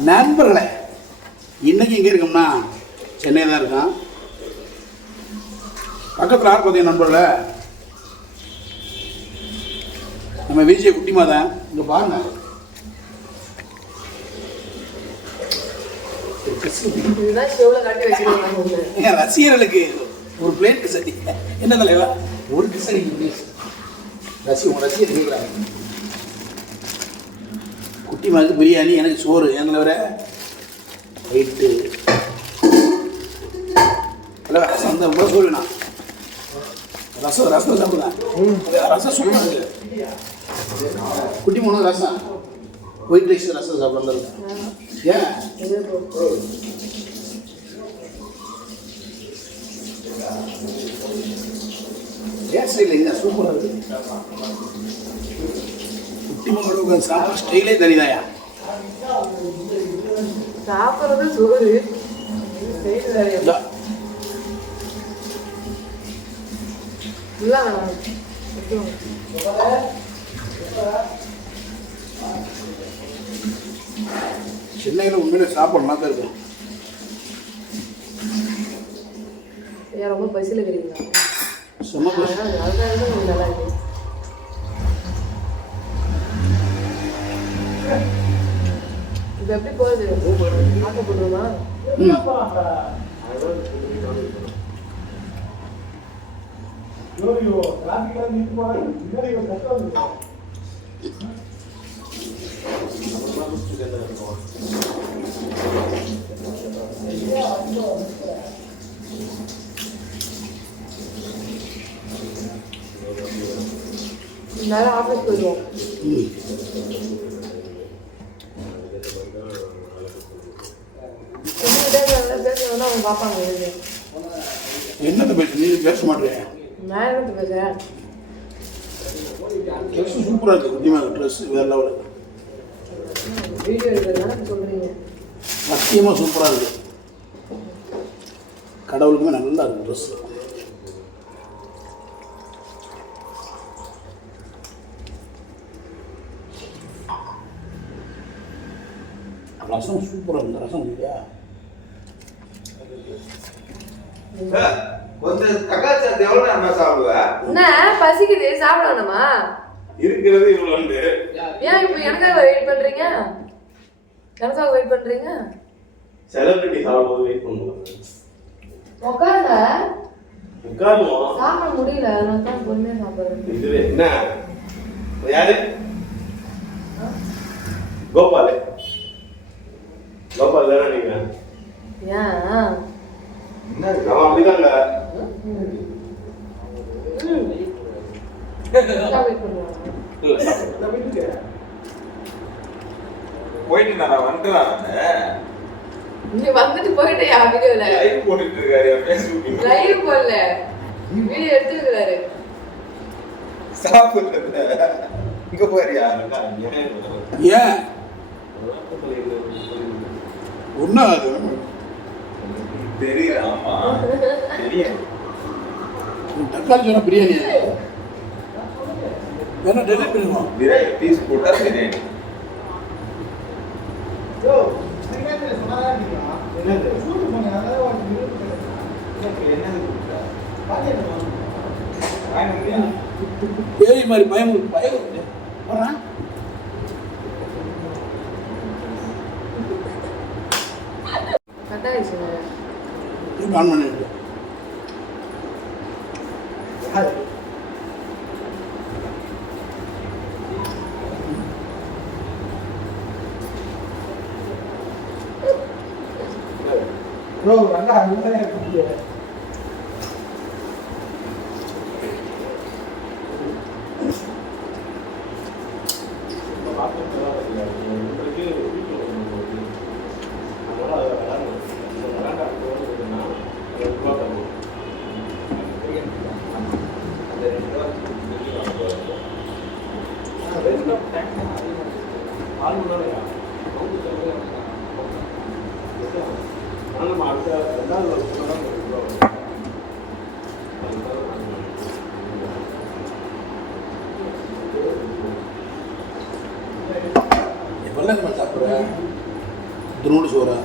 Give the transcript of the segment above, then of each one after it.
நண்பர்களே, இன்னைக்கு எங்கே இருக்கோம்னா சென்னை தான் இருக்கோம். பக்கத்தில் யார் பார்த்தீங்க நண்பர்களே, நம்ம விஜய் குட்டிமா தான். இங்கே பாருங்க, ரசிகர்களுக்கு ஒரு பிளேட் சட்டி என்ன தலைவா, ஒரு கிசடி உங்க ரசிகர் கேட்குறாங்க. குட்டிமாவுக்கு பிரியாணி, எனக்கு சோறு. என் தலைவரை ரைட்டு இல்லை அந்த ரொம்ப சோறு வேணாம். ரசம் சாப்பிடுவேன். ரசம் சூப்பராக இருக்கு. குட்டி மூணு ரசம், ஒயிட் ரைஸ் ரசம் சாப்பிட இருக்கேன். ஏன் கேஸ் இல்லை, இல்லை சூப்பராக இருக்கு. குட்டி மூணு சாப்பிட்ற ஸ்டைலே தனிதாயா. சாப்பிட்றது சோறு சென்னையில் உண்மையிலே சாப்பிடலாம் தான் இருக்கும். ரொம்ப பசியில் இருக்கிறீங்களா? செம்ம பசி. நல்லா இருக்கு. இப்போ எப்படி போகுது? ஆட்டோ போட்டுருமா? நேரம் ஆஃபீஸ் போயிடுவோம். அவங்க பார்ப்பாங்க. என்னத்தை பேச, நீ பேச மாட்டேன். நான் என்னத்தை பேசுகிறேன்? ட்ரெஸ் சூப்பராக இருக்குது. குட்டிமாக ட்ரெஸ் வேறு லெவலில். வீடியோ எடுக்கிறதுனால சொல்கிறீங்க. சத்தியமாக சூப்பராக இருக்குது. கடவுளுக்குமே நல்லா இருக்குது ட்ரெஸ். ரசம் சூப்பராக இருக்குது. ரசம் இல்லையா? கொஞ்சம் தக்காளி எவ்வளவு நேரம் சாப்பிடுவேன்? என்ன பசிக்குது, சாப்பிடணுமா? இருக்கிறது இவ்வளவு. ஏன் இப்போ எனக்காக வெயிட் பண்றீங்க? எனக்காக வெயிட் பண்றீங்க? செலிபிரிட்டி சாப்பிடும்போது வெயிட் பண்ணுவோம். உட்காருங்க. உட்காருவோம். சாப்பிட முடியல, அதனால தான் பொறுமையா சாப்பிடுறேன். இது என்ன? யாரு? கோபால். கோபால் தானே நீங்க? ஏன் நம்ம அப்படிதாங்க. போயிட்டு நான் வந்துட்டேன். நீ வந்துட்டு போயிட்டு யா வீடியோல லைவ் போட்டுட்டு இருக்காரு ஃபேஸ்புக்ல. லைவ் போடல, வீடியோ எடுத்துக்கிறாரு. சாப்பிடுறது இங்க போறியா? ஏன் ஒன்றா அது தெரியலாமா? தெரியும். தக்காளி சொன்ன பிரியாணி வேணா டெலிவரி பண்ணுவோம். பிரியாணி பீஸ் போட்டா பிரியாணி. பேய் மாதிரி பயம் வரான். ஆன் பண்ணிட்டு ப்ரோ நல்லா அருமையா இருக்கு. எப்பெல்லாம் நம்ம சாப்பிட்றேன் திருநூறு சோறா?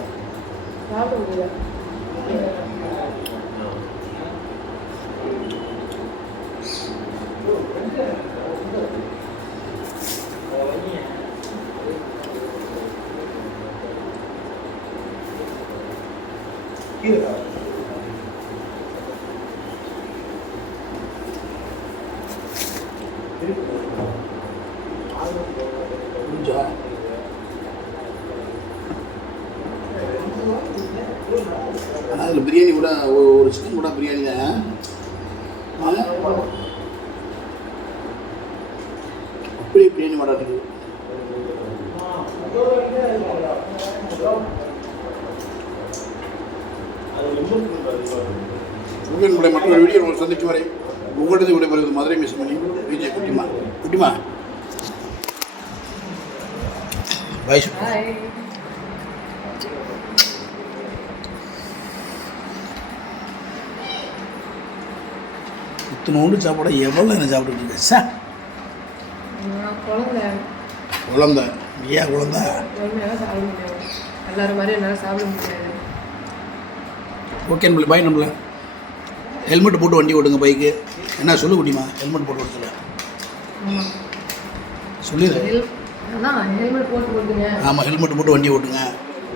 சாப்பிட முடியல. புரிஞ்சா? ஆனால் அதில் பிரியாணி கூட ஒரு சிக்கன் கூட பிரியாணி தான். அப்படியே பிரியாணி மாட்டாட்டு. உங்களுடைய மற்றொரு வீடியோ உங்களை சந்திக்கும் வரை உங்களது விடைபெறுவது மதுரை மிஸ் பண்ணி விஜய் குட்டிமா. குட்டிமா பாய். பாய். இத்தனோண்டு சாப்பிட எவ்வளோ நேரம் சாப்பிட்டுருக்கீங்க சார்? குழந்தை குழந்த ஏன் குழந்த? என்னால் சாப்பிட முடியாது. எல்லாரும் மாதிரி என்னால் சாப்பிட முடியாது. ஓகே நம்மள பாய். நம்மள ஹெல்மெட் போட்டு வண்டி ஓட்டுங்க பைக்கு. என்ன சொல்லு குட்டிமா? ஹெல்மெட் போட்டு ஓட்ட சொல்ல ஆமாம் சொல்லிடு. அதான் ஹெல்மெட் போட்டு ஓட்டுங்க. ஆமாம் ஹெல்மெட் போட்டு வண்டி ஓட்டுங்க.